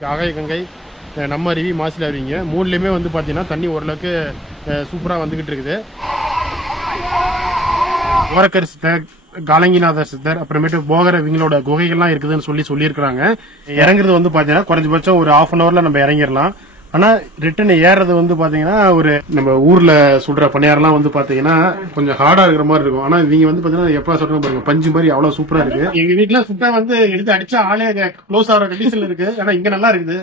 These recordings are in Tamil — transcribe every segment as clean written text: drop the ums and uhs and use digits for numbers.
ஆகாய கங்கை நம்ம அருவி மாசில அருவிங்க மூணுலயுமே வந்து பாத்தீங்கன்னா தண்ணி ஓரளவுக்கு சூப்பரா வந்துகிட்டு இருக்குது. ஓரக்கர் சித்தர், காலங்கிநாதர் சித்தர், அப்புறமேட்டு போகர இவங்களோட குகைகள்லாம் இருக்குதுன்னு சொல்லியிருக்கிறாங்க. இறங்குறது வந்து பாத்தீங்கன்னா குறைஞ்சபட்சம் ஒரு 1/2 hourல நம்ம இறங்கிடலாம். ஆனா ரிட்டர்ன் ஏறது வந்து பாத்தீங்கன்னா ஒரு நம்ம ஊர்ல சுடுற பணியாரெல்லாம் வந்து பாத்தீங்கன்னா கொஞ்சம் ஹார்டா இருக்கிற மாதிரி இருக்கும். ஆனா இவங்க வந்து பாத்தீங்கன்னா எப்ப சொல்ற பாருங்க பஞ்சு மாதிரி அவ்வளவு சூப்பரா இருக்கு. எங்க வீட்டுல சுட்டா வந்து எடுத்து அடிச்சா ஆளே க்ளோஸ் ஆகிற கண்டிஷன்ல இருக்கு. ஆனா இங்க நல்லா இருக்குது.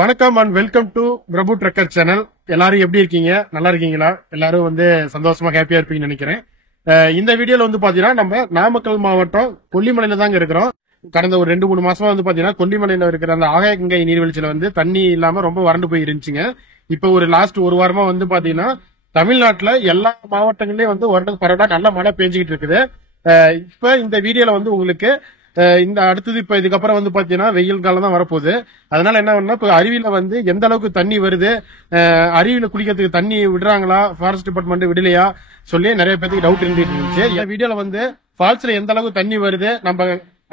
வணக்கம் and welcome to Prabhu trucker channel. எல்லாரும் எப்படி இருக்கீங்க? நல்லா இருக்கீங்களா? எல்லாரும் வந்து சந்தோஷமா ஹாப்பியா இருப்பீங்கன்னு நினைக்கிறேன். இந்த வீடியோல வந்து பாத்தீங்கன்னா நம்ம நாமக்கல் மாவட்டம் கொல்லிமலையில தாங்க இருக்கிறோம். கடந்த ஒரு 2-3 மாசமா வந்து பாத்தீங்கன்னா கொல்லிமலையில இருக்கிற அந்த ஆகாய கங்கை நீர்வீழ்ச்சியில வந்து தண்ணி இல்லாம ரொம்ப வறண்டு போய் இருந்துச்சுங்க. இப்ப ஒரு லாஸ்ட் ஒரு வாரமா வந்து பாத்தீங்கன்னா தமிழ்நாட்டுல எல்லா மாவட்டங்களையும் வந்து வருடத்துக்கு பரவலா நல்ல மழை பெஞ்சுக்கிட்டு இருக்குது. இப்ப இந்த வீடியோல வந்து உங்களுக்கு இந்த அடுத்தது இப்ப இதுக்கப்புறம் வந்து பாத்தீங்கன்னா வெயில் காலம் தான் வரப்போகுது. அதனால என்ன பண்ணா இப்ப அருவியில வந்து எந்த அளவுக்கு தண்ணி வருது, அருவியில குளிக்கிறதுக்கு தண்ணி விடுறாங்களா, ஃபாரஸ்ட் டிபார்ட்மெண்ட் விடலையா சொல்லி நிறைய பேருக்கு டவுட் இருந்துச்சு. இந்த வீடியோல வந்து ஃபால்ஸ்ல எந்த அளவுக்கு தண்ணி வருது, நம்ம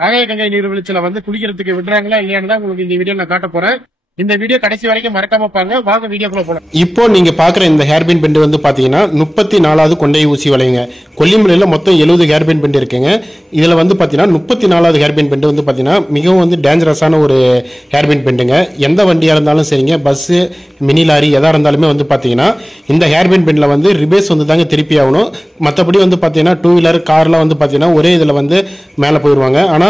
ஆகாய கங்கை நீர்வீழ்ச்சியில வந்து குளிக்கிறதுக்கு விடுறாங்களா இல்லையான்னு தான் உங்களுக்கு இந்த வீடியோ நான் காட்ட போறேன். இந்த வீடியோ கடைசி வரைக்கும் மறக்காம பாருங்க. வாங்க வீடியோக்குள்ள போலாம். இப்போ நீங்க பாக்குற இந்த ஹேர்பின் பெண்ட் வந்து பாத்தீங்கன்னா 34வது கொண்டை ஊசி வளையுங்க. கொல்லிமலையில மொத்தம் 70 ஹேர்பின் பெண்ட் இருக்குங்க. இதுல வந்து பாத்தீங்கன்னா 34வது ஹேர்பின் பெண்ட் வந்து பாத்தீங்கன்னா மிகவும் வந்து டேஞ்சரஸான ஒரு ஹேர்பின் பெண்டுங்க. எந்த வண்டியா இருந்தாலும் சரிங்க, பஸ், மினி லாரி எதா இருந்தாலுமே வந்து பாத்தீங்கன்னா இந்த ஹேர்பின் பெண்ட்ல வந்து ரிபேஸ் வந்து தாங்க திருப்பி ஆகணும். மற்றபடி வந்து பாத்தீங்கன்னா 2 வீலர் கார்லாம் வந்து பாத்தீங்கன்னா ஒரே இதுல வந்து மேல போயிருவாங்க. ஆனா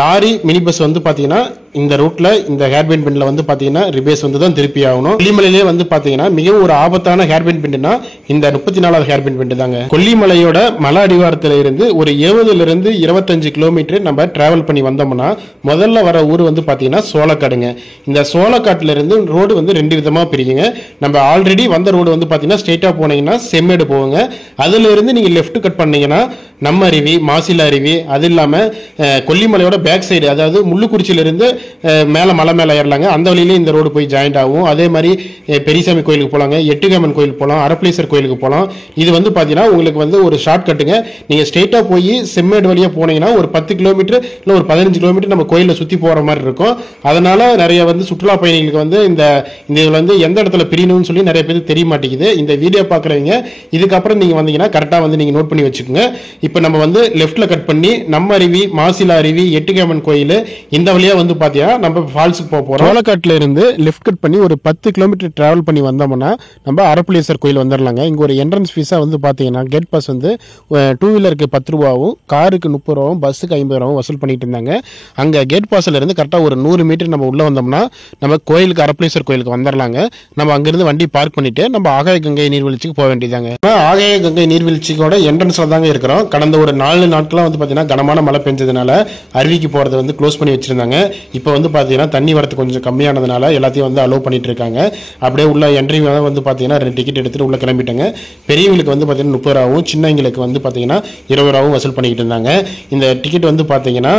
லாரி, மினி பஸ் வந்து பாத்தீங்கன்னா இந்த ரூட்ல இந்த ஹேர்பின் பெண்ட்ல வந்து பாத்தீங்கன்னா ரிபேஸ் வந்து தான் திருப்பி ஆகணும். கொல்லிமலையிலே வந்து பாத்தீங்கன்னா மிகவும் ஒரு ஆபத்தான ஹேர்பின் பெண்ட்னா இந்த 34வது ஹேர்பின் பெண்ட் தாங்க. கொல்லிமலையோட மலை அடிவாரத்துல இருந்து ஒரு 70 இருந்து 25 கிலோமீட்டர் நம்ம டிராவல் பண்ணி வந்தோம்னா முதல்ல வர ஊர் வந்து பாத்தீங்கன்னா சோளக்காடுங்க. இந்த சோளக்காட்டுல இருந்து ரோடு வந்து 2 விதமா பிரியுங்க. நம்ம ஆல்ரெடி வந்த ரோடு வந்து பாத்தீங்கன்னா ஸ்ட்ரெயிட்டா போனீங்கன்னா செம்மேடு போகுங்க. அதுல இருந்து நீங்க லெஃப்ட் கட் பண்ணீங்கன்னா நம்ம அருவி, மாசில அருவி, அது இல்லாம கொல்லிமலையோட பேக் சைடு அதாவது முள்ளுக்குறிச்சியில இருந்து மேல மலை மேல ஏறலாங்க. அந்த வழியிலே இந்த ரோடு போய் ஜாயிண்ட் ஆகும். அதே மாதிரி பெரியசாமி கோயிலுக்கு போலாங்க, எட்டுகாமன் கோயில் போலாம், அரப்ளீசர் கோயிலுக்கு போலாம். இது வந்து பாத்தீங்கன்னா உங்களுக்கு வந்து ஒரு ஷார்ட் கட்டுங்க. நீங்க ஸ்ட்ரெயிட்டா போய் செம்மேடு வழியா போனீங்கன்னா ஒரு 10 கிலோமீட்டர் இல்ல ஒரு 15 கிலோமீட்டர் நம்ம கோயில சுத்தி போற மாதிரி இருக்கும். அதனால நிறைய வந்து சுற்றுலா பயணிகளுக்கு வந்து இந்த இதுல வந்து எந்த இடத்துல பிரியணும்னு சொல்லி நிறைய பேருக்கு தெரிய மாட்டேங்குது. இந்த வீடியோ பாக்குறவங்க இதுக்கப்புறம் நீங்க வந்தீங்கன்னா கரெக்டா வந்து நீங்க நோட் பண்ணி வச்சுக்கோங்க. இப்ப நம்ம வந்து லெஃப்ட்ல கட் பண்ணி நம்ம அருவி, மாசிலா அருவி, எட்டுகாமன் கோயில் இந்த வழியா வந்து பாத்தீங்கன்னா நம்ம ஃபால்ஸுக்கு போக போறோம். சோளக்காட்டுல இருந்து லெஃப்ட் கட் பண்ணி ஒரு 10 கிலோமீட்டர் டிராவல் பண்ணி வந்தோம்னா நம்ம அரப்புளீஸ்வர் கோயில் வந்துடலாங்க. இங்க ஒரு என்ட்ரன்ஸ் ஃபீஸா வந்து பாத்தீங்கன்னா கேட் பாஸ் வந்து 2 வீலருக்கு 10 ரூபாவும், காருக்கு 30 ரூபாவும், பஸ்ஸுக்கு 50 ரூபாவும் வசூல் பண்ணிட்டு இருந்தாங்க. அங்க கேட் பாஸ்ல இருந்து கரெக்டா ஒரு 100 மீட்டர் நம்ம உள்ள வந்தோம்னா நம்ம கோயிலுக்கு, அரப்புளீஸ்வர் கோயிலுக்கு வந்துடலாங்க. நம்ம அங்கிருந்து வண்டி பார்க் பண்ணிட்டு நம்ம ஆகாய கங்கை நீர்வீழ்ச்சிக்கு போக வேண்டியதாங்க. ஆகாய கங்கை நீர்வீழ்ச்சியோட என்ட்ரன்ஸ்ல தாங்க இருக்கிறோம். கடந்த ஒரு 4 நாட்களா வந்து பாத்தீங்கன்னா கனமான மழை பெஞ்சதுனால அருவிக்கு போறது வந்து க்ளோஸ் பண்ணி வச்சிருந்தாங்க. இப்போ வந்து பாத்தீங்கன்னா தண்ணி வரது கொஞ்சம் கம்மியானதுனால எல்லாத்தையும் வந்து அலோவ் பண்ணிட்டு இருக்காங்க. அப்படியே உள்ள என்ட்ரி வந்து பாத்தீங்கன்னா 2 டிக்கெட் எடுத்துட்டு உள்ள கிளம்பிட்டாங்க. பெரியவங்களுக்கு வந்து பாத்தீங்கன்னா 30 ரூபாவும், சின்னவங்களுக்கு வந்து பாத்தீங்கன்னா 20 ரூபாவும் வசூல் பண்ணிக்கிட்டு இருந்தாங்க. இந்த டிக்கெட் வந்து பாத்தீங்கன்னா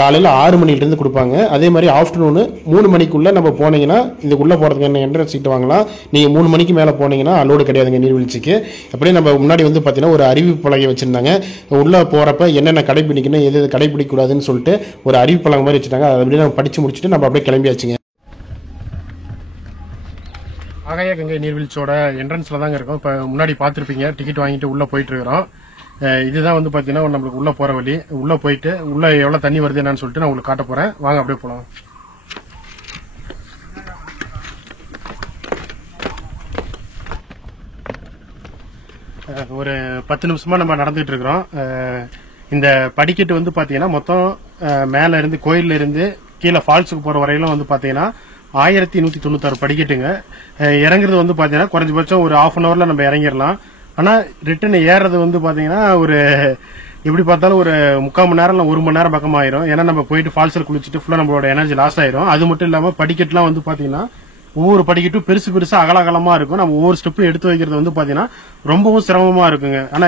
காலையில 6 மணில இருந்து கொடுப்பாங்க. அதே மாதிரி ஆஃப்டர்நூன் 3 மணிக்குள்ள நம்ம போனீங்கன்னா இதுக்குள்ள போறதுக்கு என்ன என்ட்ரன்ஸ் சீட் வாங்கலாம். நீங்க 3 மணிக்கு மேல போனீங்கன்னா அலோடு கிடையாதுங்க நீர்வீழ்ச்சிக்கு. அப்படியே நம்ம முன்னாடி வந்து பாத்தீங்கன்னா ஒரு அறிவிப்பு பலகை வச்சிருந்தாங்க. உள்ள போறப்ப என்னென்ன கடைபிடிக்கணும், எது கடைபிடிக்க கூடாதுன்னு சொல்லிட்டு ஒரு அறிவிப்பு பலகை மாதிரி வச்சிருந்தாங்க. அதை அப்படியே நம்ம படிச்சு முடிச்சுட்டு நம்ம அப்படியே கிளம்பியாச்சுங்க. ஆகாய கங்கை நீர்வீழ்ச்சியோட என்ட்ரன்ஸ்ல தாங்க இருக்கும். இப்ப முன்னாடி பாத்துருப்பீங்க, டிக்கெட் வாங்கிட்டு உள்ள போயிட்டு இருக்கிறோம். இதுதான் வந்து பாத்தீங்கன்னா நம்மளுக்கு உள்ள போற வழி. உள்ள போயிட்டு உள்ள எவ்வளவு தண்ணி வருது என்னன்னு சொல்லிட்டு நான் உங்களுக்கு காட்ட போறேன். வாங்க அப்படியே போலாம். ஒரு 10 நிமிஷமா நம்ம நடந்துட்டு இருக்கிறோம். இந்த படிக்கட்டு வந்து பாத்தீங்கன்னா மொத்தம் மேல இருந்து கோயில்ல இருந்து கீழே ஃபால்ஸுக்கு போற வரையிலும் வந்து பாத்தீங்கன்னா 1196 படிக்கட்டுங்க. இறங்குறது வந்து பாத்தீங்கன்னா குறைஞ்சபட்சம் ஒரு 1/2 hourல நம்ம இறங்கிடலாம். ஆனா ரிட்டர்ன் ஏறது வந்து பாத்தீங்கன்னா ஒரு எப்படி பார்த்தாலும் ஒரு 3/4 மணி நேரம் இல்ல 1 மணி நேரம் பக்கம் ஆயிரும். ஏன்னா நம்ம போயிட்டு ஃபால்ஸ்ல குளிச்சுட்டு ஃபுல்லா நம்மளோட எனர்ஜி லாஸ் ஆயிரும். அது மட்டும் இல்லாம படிக்கட்டுலாம் வந்து பாத்தீங்கன்னா ஒவ்வொரு படிக்கட்டும் பெருசு பெருசா அகலமா இருக்கும். நம்ம ஒவ்வொரு ஸ்டெப்பும் எடுத்து வைக்கிறது வந்து பாத்தீங்கன்னா ரொம்பவும் சிரமமா இருக்குங்க. ஆனா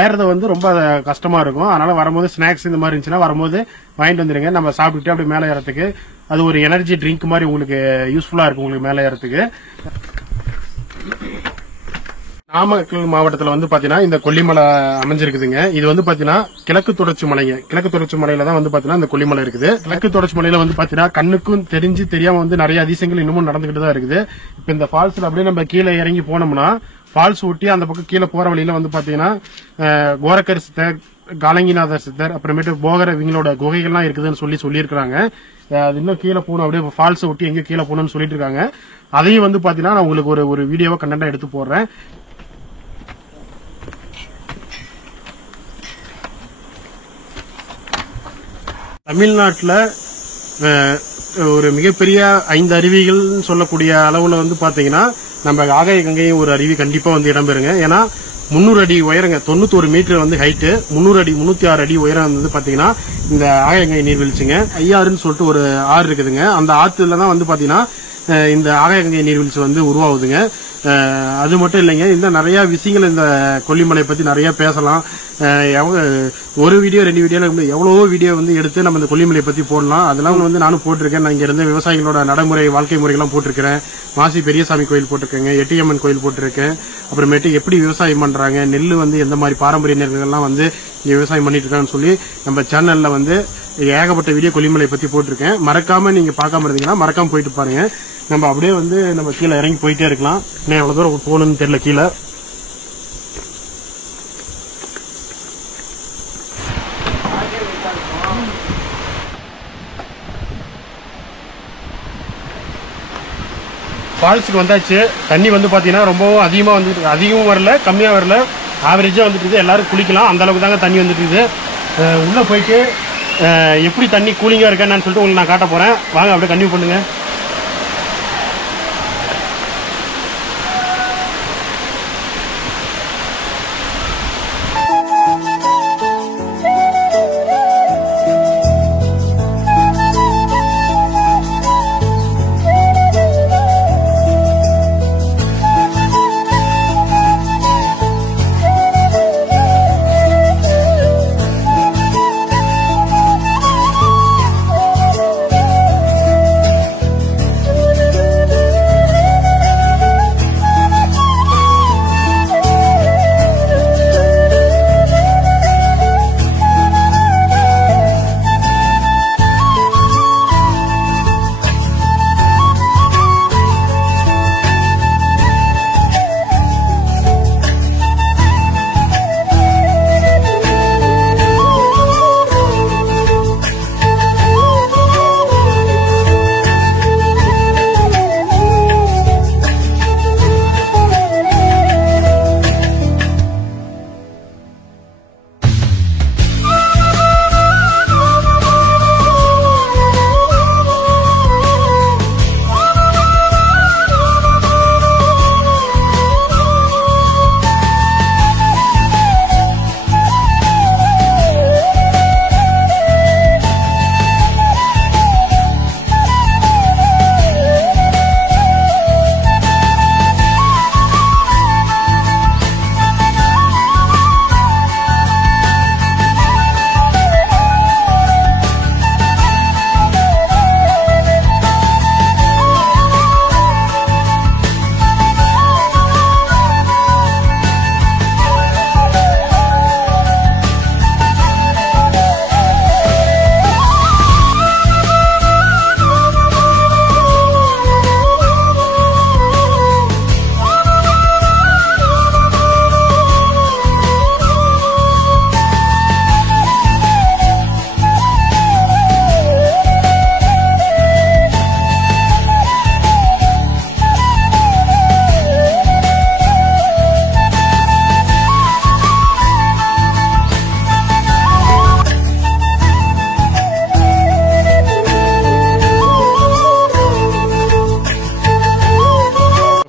ஏறது வந்து ரொம்ப கஷ்டமா இருக்கும். அதனால வரும்போது ஸ்நாக்ஸ் இந்த மாதிரி இருந்துச்சுன்னா வரும்போது வாங்கிட்டு வந்துருங்க. நம்ம சாப்பிட்டுட்டு அப்படி மேலே ஏறதுக்கு அது ஒரு எனர்ஜி ட்ரிங்க் மாதிரி உங்களுக்கு யூஸ்ஃபுல்லா இருக்கும் உங்களுக்கு மேலே ஏறதுக்கு. நாமக்கல் மாவட்டத்துல வந்து பாத்தீங்கன்னா இந்த கொல்லிமலை அமைஞ்சிருக்குதுங்க. இது வந்து பாத்தீங்கன்னா கிழக்கு தொடர்ச்சி மலைங்க. கிழக்கு தொடர்ச்சி மலையில தான் வந்து பாத்தீங்கன்னா இந்த கொல்லிமலை இருக்குது. கிழக்கு தொடர்ச்சி மலையில வந்து பாத்தீங்கன்னா கண்ணுக்கும் தெரிஞ்சு தெரியாம வந்து நிறைய அதிசயங்கள் இன்னமும் நடந்துகிட்டு தான் இருக்குது. இப்ப இந்த ஃபால்ஸ்ல அப்படியே நம்ம கீழே இறங்கி போனோம்னா ஃபால்ஸ் ஒட்டி அந்த பக்கம் கீழே போற வழியில வந்து பாத்தீங்கன்னா கோரக்கர் சித்தர், காலங்கிநாதர் சித்தர், அப்புறமேட்டு போகர இவங்களோட குகைகள்லாம் இருக்குதுன்னு சொல்லியிருக்காங்க. அது இன்னும் கீழே போகணும், அப்படியே ஃபால்ஸ் ஒட்டி எங்க கீழே போகணும்னு சொல்லிட்டு இருக்காங்க. அதையும் வந்து பாத்தீங்கன்னா நான் உங்களுக்கு ஒரு வீடியோவா கண்டென்ட்டா எடுத்து போடுறேன். தமிழ்நாட்டுல ஒரு மிகப்பெரிய 5 அருவிகள் சொல்லக்கூடிய அளவுல வந்து பாத்தீங்கன்னா நம்ம ஆகாய கங்கையும் ஒரு அருவி கண்டிப்பா வந்து இடம்பெறுங்க. ஏன்னா 300 அடி உயரங்க, 91 மீட்டர் வந்து ஹைட்டு, 306 அடி உயரம் வந்து பாத்தீங்கன்னா இந்த ஆகாய கங்கை நீர்வீழ்ச்சிங்க. ஐயாறுன்னு சொல்லிட்டு ஒரு ஆறு இருக்குதுங்க. அந்த ஆத்துல தான் வந்து பாத்தீங்கன்னா இந்த ஆகாய கங்கை நீர்வீழ்ச்சி வந்து உருவாகுதுங்க. அது மட்டும் இல்லைங்க, இன்னும் நிறைய விஷயங்கள் இந்த கொல்லிமலை பத்தி நிறைய பேசலாம். ஒரு வீடியோ 2 வீடியோல எவ்வளவோ வீடியோ வந்து எடுத்து நம்ம இந்த கொல்லிமலை பத்தி போடலாம். அதெல்லாம் வந்து நானும் போட்டிருக்கேன். நான் இங்க இருந்து விவசாயிகளோட நடைமுறை வாழ்க்கை முறைகள்லாம் போட்டிருக்கிறேன். மாசி பெரியசாமி கோயில் போட்டிருக்கேங்க, எட்டியம்மன் கோயில் போட்டிருக்கேன். அப்புறமேட்டு எப்படி விவசாயம் பண்றாங்க, நெல் வந்து எந்த மாதிரி பாரம்பரிய நெல்கள்லாம் வந்து இங்க விவசாயம் பண்ணிட்டு இருக்காங்கன்னு சொல்லி நம்ம சேனல்ல வந்து ஏகப்பட்ட வீடியோ கொல்லிமலை பத்தி போட்டிருக்கேன். மறக்காம நீங்க பார்க்காம இருந்தீங்கன்னா மறக்காம போயிட்டு பாருங்க. நம்ம அப்படியே வந்து நம்ம கீழே இறங்கி போயிட்டே இருக்கலாம். நான் எவ்வளவு தூரம் போகணும்னு தெரியல. கீழே ஃபால்ஸுக்கு வந்தாச்சு. தண்ணி வந்து பாத்தீங்கன்னா ரொம்பவும் அதிகமா வந்துட்டு, அதிகமும் வரல கம்மியா வரல, ஆவரேஜா வந்துட்டு எல்லாரும் குளிக்கலாம் அந்த அளவுக்கு தாங்க தண்ணி வந்துட்டு. உள்ள போயிட்டு எப்படி தண்ணி கூலிங்கா இருக்கான்னு சொல்லிட்டு உங்களுக்கு நான் காட்ட போறேன். வாங்க அப்படியே கன்டினியூ பண்ணுங்க.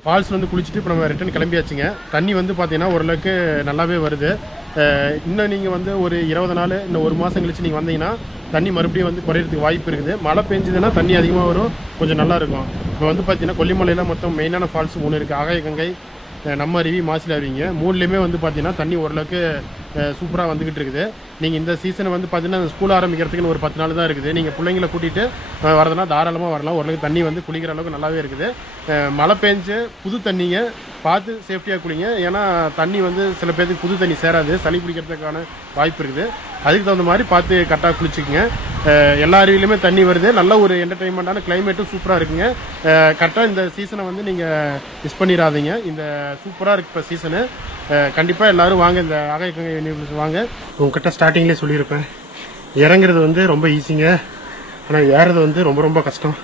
ஃபால்ஸ் வந்து குளிச்சுட்டு இப்போ நம்ம ரிட்டர்ன் கிளம்பியாச்சுங்க. தண்ணி வந்து பார்த்தீங்கன்னா ஓரளவுக்கு நல்லாவே வருது. இன்னும் நீங்கள் வந்து ஒரு 20 நாள் இன்னும் ஒரு மாதம் கழிச்சு நீங்கள் வந்தீங்கன்னா தண்ணி மறுபடியும் வந்து குறையிறதுக்கு வாய்ப்பு இருக்குது. மழை பெஞ்சதுன்னா தண்ணி அதிகமாக வரும், கொஞ்சம் நல்லாயிருக்கும். இப்போ வந்து பார்த்தீங்கன்னா கொல்லிமலையில் மொத்தம் மெயினான ஃபால்ஸ் 3 இருக்குது. ஆகாயகங்கை, நம்ம அருவி, மாசில அருவிங்க. 3லேயுமே வந்து பார்த்தீங்கன்னா தண்ணி ஓரளவுக்கு சூப்பராக வந்துக்கிட்டு இருக்குது. நீங்கள் இந்த சீசனை வந்து பார்த்தீங்கன்னா ஸ்கூல் ஆரம்பிக்கிறதுக்குன்னு ஒரு 10 நாள் தான் இருக்குது. நீங்கள் பிள்ளைங்களை கூட்டிகிட்டு வரதுனா தாராளமாக வரலாம். ஓரளவுக்கு தண்ணி வந்து குளிக்கிற அளவுக்கு நல்லாவே இருக்குது. மழை பெஞ்சு புது தண்ணிங்க பார்த்து சேஃப்டியாக குளிங்க. ஏன்னா தண்ணி வந்து சில பேருக்கு புது தண்ணி சேராது, சளி பிடிக்கிறதுக்கான வாய்ப்பு இருக்குது. அதுக்கு தகுந்த மாதிரி பார்த்து கரெக்டாக குளிச்சுக்குங்க. எல்லா அருவியிலுமே தண்ணி வருது. நல்ல ஒரு என்டர்டெயின்மெண்ட்டான கிளைமேட்டும் சூப்பராக இருக்குங்க. கரெக்டாக இந்த சீசனை வந்து நீங்கள் மிஸ் பண்ணிடாதீங்க. இந்த சூப்பராக இருக்கு இப்போ சீசனு. கண்டிப்பாக எல்லோரும் வாங்க, இந்த ஆகாயகங்கை யூனிவர்சிட்டி வாங்க. உங்ககிட்ட ஸ்டார்டிங்லேயே சொல்லியிருப்பேன், இறங்குறது வந்து ரொம்ப ஈஸிங்க, ஆனால் ஏறது வந்து ரொம்ப ரொம்ப கஷ்டம்.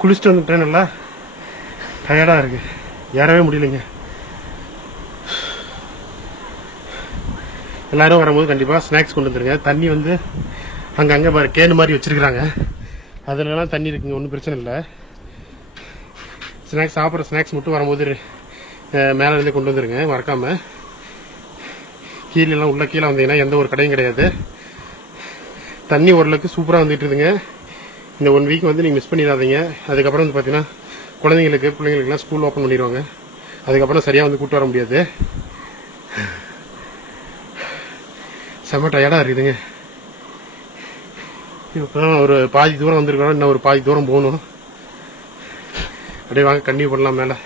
குளிச்சுட்டு வந்துட்டேன், நல்லா டயர்டாக இருக்குது, ஏறவே முடியலைங்க. எல்லோரும் வரும்போது கண்டிப்பாக ஸ்நாக்ஸ் கொண்டு வந்துருங்க. தண்ணி வந்து அங்கங்கே பாரு கேனு மாதிரி வச்சுருக்குறாங்க, அதுலலாம் தண்ணி இருக்குங்க, ஒன்றும் பிரச்சனை இல்லை. ஸ்நாக்ஸ் சாப்பிட்ற ஸ்நாக்ஸ் மட்டும் வரும்போது மேலேருந்தே கொண்டு வந்துருங்க மறக்காமல். கீழெல்லாம் உள்ள கீழே வந்தீங்கன்னா எந்த ஒரு கடையும் கிடையாது. தண்ணி ஓரளவுக்கு சூப்பராக வந்துட்டு இருக்குதுங்க. இந்த 1 வீக் வந்து நீங்கள் மிஸ் பண்ணிடாதீங்க. அதுக்கப்புறம் வந்து பார்த்தீங்கன்னா பிள்ளைங்களுக்குலாம் ஸ்கூல் ஓப்பன் பண்ணிடுவாங்க. அதுக்கப்புறம் சரியாக வந்து கூப்பிட்டு வர முடியாது. செம்ம டயர்டாக இருக்குதுங்க. இப்போ ஒரு பாதி தூரம் வந்துருக்கோம், இன்னும் ஒரு பாதி தூரம் போகணும். அப்படியே வாங்க கண்டினியூ பண்ணலாம் மேலே.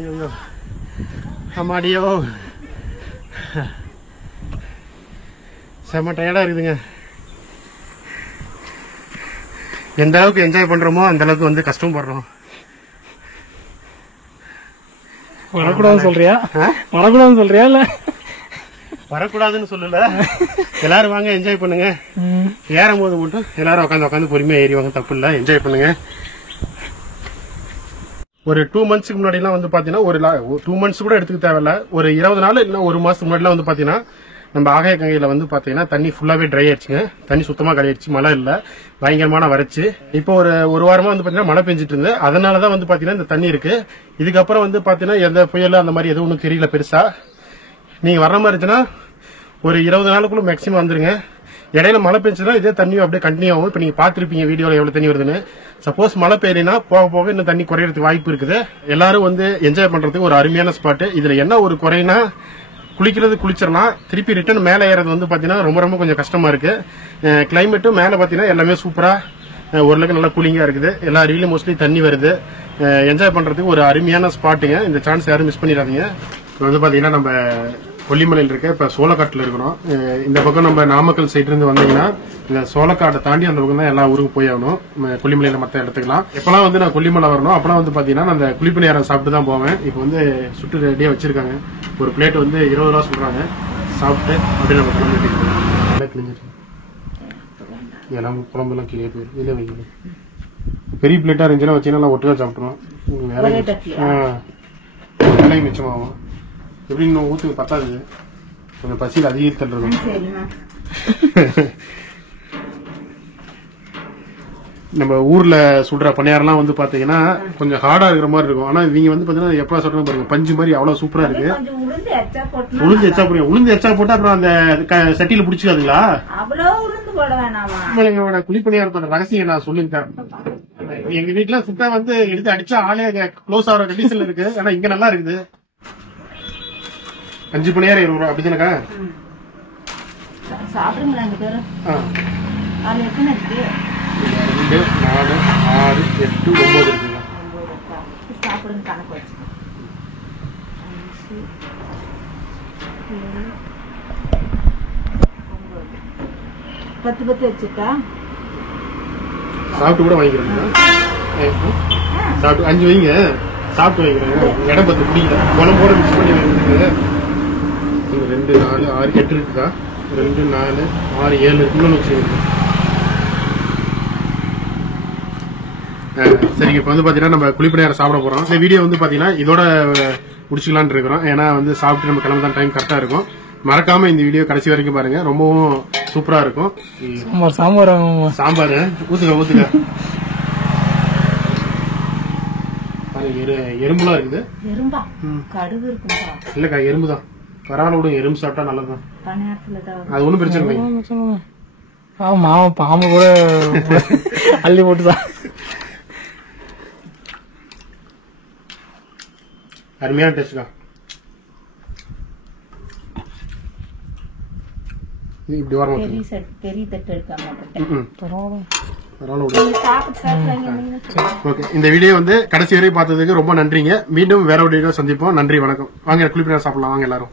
ஐயோ ஆமாடியோ, செம்ம டயர்டாக இருக்குதுங்க. எந்த அளவுக்கு என்ஜாய் பண்ணுறோமோ அந்த அளவுக்கு வந்து கஷ்டப்படுறோம். வரக்கூடாதுன்னு சொல்றியா? வரக்கூடாதுன்னு சொல்றியா? இல்லை வரக்கூடாதுன்னு சொல்லல, எல்லாரும் வாங்க என்ஜாய் பண்ணுங்க. ஏறும் போது மட்டும் எல்லாரும் உட்காந்து பொறுமையாக ஏறிவாங்க, தப்பு இல்லை, என்ஜாய் பண்ணுங்க. ஒரு 2 மந்த்ஸ்க்கு முன்னாடிலாம் வந்து பார்த்தீங்கன்னா ஒரு 2 மந்த்ஸ் கூட எடுத்துக்க தேவையில்ல, ஒரு 20 நாள் இல்லை ஒரு மாதத்துக்கு முன்னாடிலாம் வந்து பார்த்தீங்கன்னா நம்ம ஆகாயகங்கையில் வந்து பார்த்தீங்கன்னா தண்ணி ஃபுல்லாகவே ட்ரை ஆயிடுச்சுங்க. தண்ணி சுத்தமாக கழியாச்சு, மழை இல்லை, பயங்கரமான வறட்சி. இப்போ ஒரு வாரமாக வந்து பார்த்தீங்கன்னா மழை பெஞ்சிட்டு இருந்து, அதனால தான் வந்து பார்த்தீங்கன்னா இந்த தண்ணி இருக்கு. இதுக்கப்புறம் வந்து பார்த்தீங்கன்னா எந்த புயல் அந்த மாதிரி எதுவும் ஒன்றும் தெரியல பெருசா. நீங்கள் வர்ற மாதிரி இருந்துச்சுன்னா ஒரு 20 நாளுக்குள்ள மேக்ஸிமம் வந்துருங்க. இடையில மழை பெஞ்சுன்னா இதே தண்ணியும் அப்படியே கண்டினியூ ஆகும். இப்போ நீங்கள் பார்த்துருப்பீங்க வீடியோவில் எவ்வளோ தண்ணி வருதுன்னு. சப்போஸ் மழை பெய்யலைன்னா போக போக இன்னும் தண்ணி குறையிறதுக்கு வாய்ப்பு இருக்குது. எல்லாரும் வந்து என்ஜாய் பண்ணுறதுக்கு ஒரு அருமையான ஸ்பாட்டு. இதில் என்ன ஒரு குறைனா, குளிச்சிடலாம், திருப்பி ரிட்டர்ன் மேலே ஏறது வந்து பார்த்தீங்கன்னா ரொம்ப ரொம்ப கொஞ்சம் கஷ்டமாக இருக்குது. கிளைமேட்டும் மேலே பார்த்தீங்கன்னா எல்லாமே சூப்பராக ஓரளவுக்கு நல்லா கூலிங்காக இருக்குது. எல்லா அருவியிலும் மோஸ்ட்லி தண்ணி வருது. என்ஜாய் பண்ணுறதுக்கு ஒரு அருமையான ஸ்பாட்டுங்க. இந்த சான்ஸ் யாரும் மிஸ் பண்ணிடாதீங்க. இப்போ வந்து பார்த்தீங்கன்னா நம்ம கொல்லிமலையில் இருக்க இப்போ சோளக்காட்டில் இருக்கிறோம். இந்த பக்கம் நம்ம நாமக்கல் சைட்லேருந்து வந்தீங்கன்னா இந்த சோளக்காட்டை தாண்டி அந்த பக்கம் தான் எல்லா ஊருக்கும் போய் ஆகணும். கொல்லிமலையில் மற்ற இடத்துக்கலாம். எப்போலாம் வந்து நான் கொல்லிமலை வரணும் அப்போலாம் வந்து பார்த்தீங்கன்னா நான் அந்த குழிப்பணியாரம் சாப்பிட்டு தான் போவேன். இப்போ வந்து சுட்டு ரெடியாக வச்சிருக்காங்க. ஒரு பிளேட் வந்து 20 ரூபா சொல்கிறாங்க. சாப்பிட்டு அப்படியே நம்ம கிளம்பிட்டு நல்லா கிழிஞ்சிட்டு எல்லாம் குழம்புலாம் கீழே போயிடும். இதில் வைக்கணும். பெரிய பிளேட்டாக இருந்துச்சுன்னா வச்சுன்னா ஒட்டுக்கா சாப்பிட்ருவோம். வேலையும் மிச்சமாகும். எப்படி இன்னும் ஊற்றுக்கு பத்தாது, கொஞ்சம் பசியில் அதிகத்தில் இருக்கும். நம்ம ஊர்ல சுடுற பணியாரெல்லாம் வந்து பாத்தீங்கன்னா கொஞ்சம் ஹார்டா இருக்கிற மாதிரி இருக்கும். ஆனா இவங்க வந்து பாத்தீங்கன்னா எப்ப சொல்ற பாருங்க, பஞ்சு மாதிரி அவ்வளவு சூப்பரா இருக்கு. உளுந்து எச்சா போடுங்க, உளுந்து எச்சா போட்டா அப்புறம் அந்த சட்டியில பிடிச்சிக்காதுங்களா? குழிப்பணியாரத்தோட ரகசியம் நான் சொல்லிருக்கேன். எங்க வீட்டுல சுத்தா வந்து எடுத்து அடிச்சா ஆளே க்ளோஸ் ஆகிற கண்டிஷன்ல இருக்கு. ஆனா இங்க நல்லா இருக்குது. 5 பணியாரம் 20 ரூபா அப்படிதானக்கா? சாப்பிடுங்களா 2 பேரும்? 2 4 6 8 9 இருக்குங்க. சாப்பிடுங்க கணக்கு வச்சு 5 10 வச்சுட்டா சாப்பிட்டு கூட வாங்கிக்கிறேன். சாப்பிட்டு 5 வைங்க, சாப்பிட்டு வைக்கிறேன். இடம் 10 பிடிக்கல, குழம்போட மிக்ஸ் பண்ணி வைக்கிறது. 2 4 6 8 இருக்குக்கா. 2 4 6 7 இன்னொன்று வச்சுருக்கேன். சரிங்க, இப்போ வந்து பார்த்தீங்கன்னா நம்ம குழிப்பணியாரம் சாப்பிட போகிறோம். இந்த வீடியோ வந்து பார்த்தீங்கன்னா இதோட முடிச்சுக்கலான்னு இருக்கிறோம். ஏன்னா வந்து சாப்பிட்டு நம்ம கிளம்ப தான் டைம் கரெக்டாக இருக்கும். மறக்காம இந்த வீடியோ கடைசி வரைக்கும் பாருங்க, ரொம்பவும் சூப்பரா இருக்கும். சாம்பார் சாம்பார் ஊத்துக்க எறும்புலாம் இருக்குது. எறும்பா கடுகு இருக்கும்பா. இல்லக்கா எறும்புதான், பரவாயில்ல விடுங்க, எறும்பு சாப்பிட்டா நல்லதுதான், அது ஒண்ணும் பிரச்சனை இல்லைங்க. ஆமா பாம்பு கூட அள்ளி போட்டுதான். அருமையான டேஸ்ட்க்கா. இப்படி வர பெரிய தட்டு எடுக்காம ஓகே. இந்த வீடியோ வந்து கடைசி வரை பார்த்ததுக்கு ரொம்ப நன்றிங்க. மீண்டும் வேற ஒரு வீடியோ சந்திப்போம். நன்றி, வணக்கம். வாங்க குளிப்பினா சாப்பிடலாம் வாங்க எல்லாரும்.